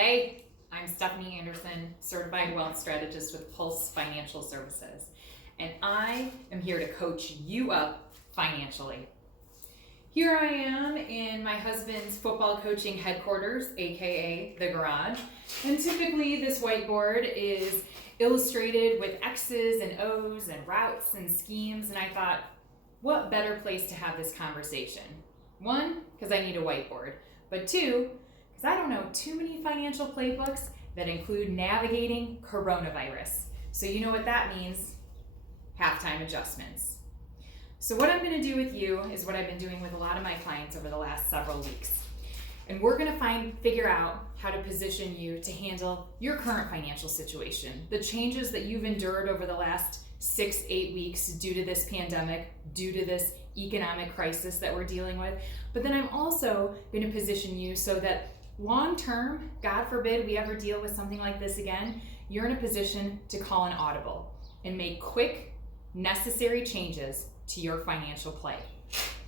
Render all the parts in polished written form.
Hey, I'm Stephanie Anderson, Certified Wealth Strategist with Pulse Financial Services, and I am here to coach you up financially. Here I am in my husband's football coaching headquarters, aka the garage, and typically this whiteboard is illustrated with X's and O's and routes and schemes, and I thought, what better place to have this conversation? One, because I need a whiteboard, but two, because I don't know too many financial playbooks that include navigating coronavirus. So you know what that means, halftime adjustments. So what I'm gonna do with you is what I've been doing with a lot of my clients over the last several weeks. And we're gonna figure out how to position you to handle your current financial situation, the changes that you've endured over the last 6-8 weeks due to this pandemic, due to this economic crisis that we're dealing with. But then I'm also gonna position you so that long term, God forbid we ever deal with something like this again, you're in a position to call an audible and make quick, necessary changes to your financial play.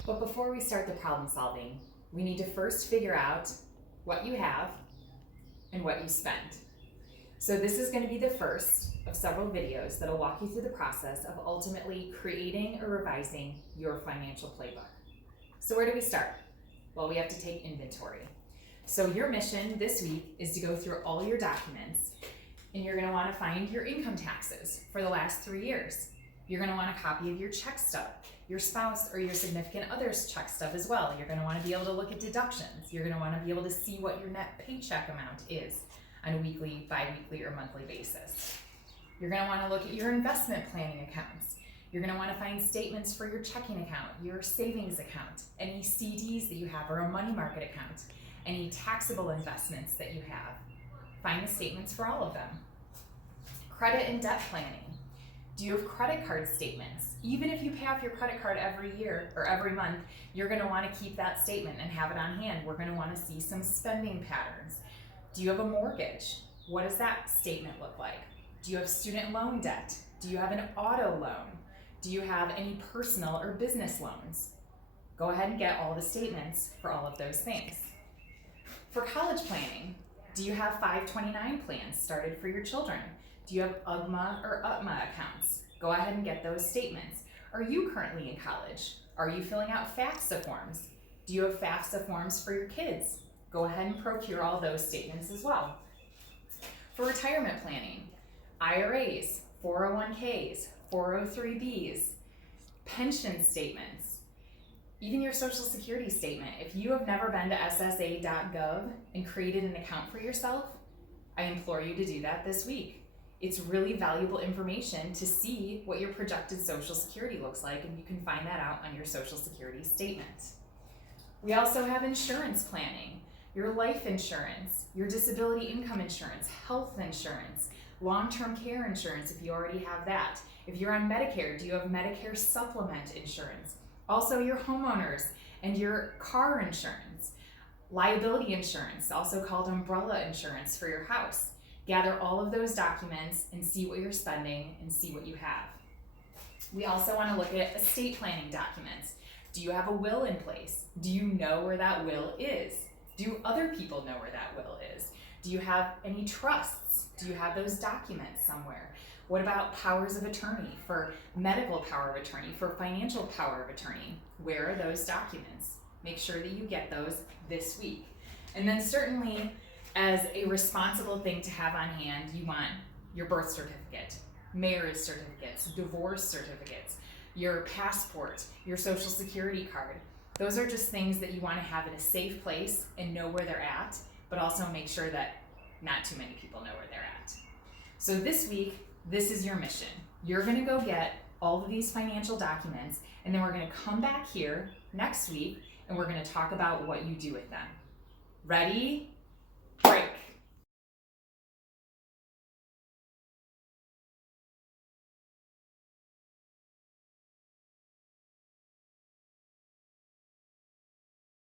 But before we start the problem solving, we need to first figure out what you have and what you spend. So this is going to be the first of several videos that'll walk you through the process of ultimately creating or revising your financial playbook. So where do we start? Well, we have to take inventory. So your mission this week is to go through all your documents, and you're going to want to find your income taxes for the last 3 years. You're going to want a copy of your check stub, your spouse or your significant other's check stub as well. You're going to want to be able to look at deductions. You're going to want to be able to see what your net paycheck amount is on a weekly, bi-weekly, or monthly basis. You're going to want to look at your investment planning accounts. You're going to want to find statements for your checking account, your savings account, any CDs that you have, or a money market account, any taxable investments that you have. Find the statements for all of them. Credit and debt planning. Do you have credit card statements? Even if you pay off your credit card every year or every month, you're going to want to keep that statement and have it on hand. We're going to want to see some spending patterns. Do you have a mortgage? What does that statement look like? Do you have student loan debt? Do you have an auto loan? Do you have any personal or business loans? Go ahead and get all the statements for all of those things. For college planning, do you have 529 plans started for your children? Do you have UGMA or UTMA accounts? Go ahead and get those statements. Are you currently in college? Are you filling out FAFSA forms? Do you have FAFSA forms for your kids? Go ahead and procure all those statements as well. For retirement planning, IRAs, 401ks, 403bs, pension statements, even your Social Security statement. If you have never been to ssa.gov and created an account for yourself, I implore you to do that this week. It's really valuable information to see what your projected Social Security looks like, and you can find that out on your Social Security statement. We also have insurance planning, your life insurance, your disability income insurance, health insurance, long-term care insurance if you already have that. If you're on Medicare, do you have Medicare supplement insurance? Also your homeowners and your car insurance, liability insurance, also called umbrella insurance for your house. Gather all of those documents and see what you're spending and see what you have. We also want to look at estate planning documents. Do you have a will in place? Do you know where that will is? Do other people know where that will is? Do you have any trusts? Do you have those documents somewhere? What about powers of attorney, for medical power of attorney, for financial power of attorney? Where are those documents? Make sure that you get those this week. And then certainly, as a responsible thing to have on hand, you want your birth certificate, marriage certificates, divorce certificates, your passport, your Social Security card. Those are just things that you want to have in a safe place and know where they're at, but also make sure that not too many people know where they're at. So this week, this is your mission. You're going to go get all of these financial documents, and then we're going to come back here next week and we're going to talk about what you do with them. Ready?